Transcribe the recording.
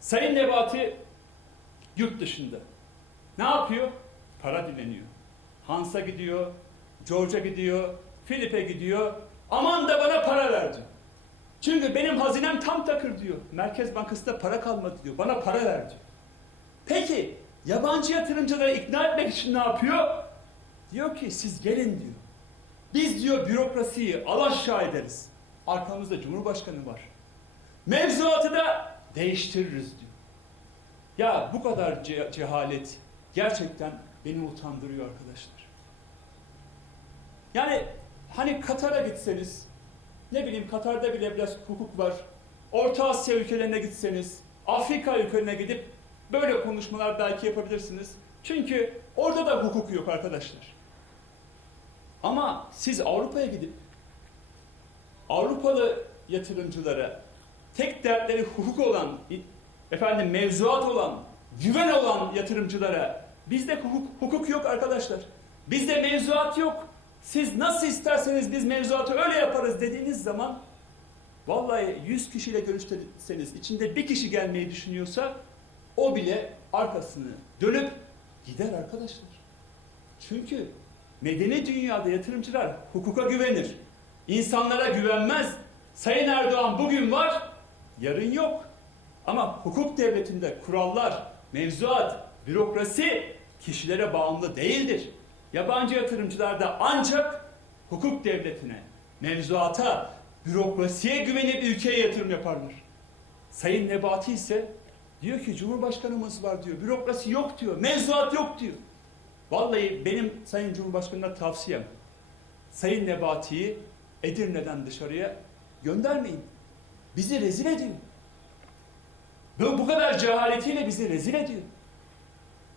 Sayın Nebati yurt dışında. Ne yapıyor? Para dileniyor. Hans'a gidiyor, George'a gidiyor, Filip'e gidiyor. Aman da bana para ver diyor. Çünkü benim hazinem tam takır diyor. Merkez Bankası'nda para kalmadı diyor. Bana para ver diyor. Peki yabancı yatırımcıları ikna etmek için ne yapıyor? Diyor ki siz gelin diyor. Biz diyor bürokrasiyi alaşağı ederiz. Arkamızda Cumhurbaşkanı var. Mevzuatı da değiştiririz diyor. Ya bu kadar ce- cehalet gerçekten beni utandırıyor arkadaşlar. Yani hani Katar'a gitseniz, ne bileyim Katar'da bile biraz hukuk var. Orta Asya ülkelerine gitseniz, Afrika ülkelerine gidip böyle konuşmalar belki yapabilirsiniz. Çünkü orada da hukuk yok arkadaşlar. Ama siz Avrupa'ya gidip Avrupalı yatırımcılara tek dertleri hukuk olan, efendim mevzuat olan, güven olan yatırımcılara bizde hukuk, hukuk yok arkadaşlar. Bizde mevzuat yok. Siz nasıl isterseniz biz mevzuatı öyle yaparız dediğiniz zaman vallahi 100 kişiyle görüşseniz içinde bir kişi gelmeyi düşünüyorsa o bile arkasını dönüp gider arkadaşlar. Çünkü medeni dünyada yatırımcılar hukuka güvenir. İnsanlara güvenmez. Sayın Erdoğan bugün var, yarın yok. Ama hukuk devletinde kurallar, mevzuat, bürokrasi kişilere bağımlı değildir. Yabancı yatırımcılar da ancak hukuk devletine, mevzuata, bürokrasiye güvenip ülkeye yatırım yaparlar. Sayın Nebati ise diyor ki Cumhurbaşkanımız var diyor, bürokrasi yok diyor, mevzuat yok diyor. Vallahi benim Sayın Cumhurbaşkanı'na tavsiyem, Sayın Nebati'yi Edirne'den dışarıya göndermeyin. Bizi rezil ediyor. Bu, bu kadar cehaletiyle bizi rezil ediyor.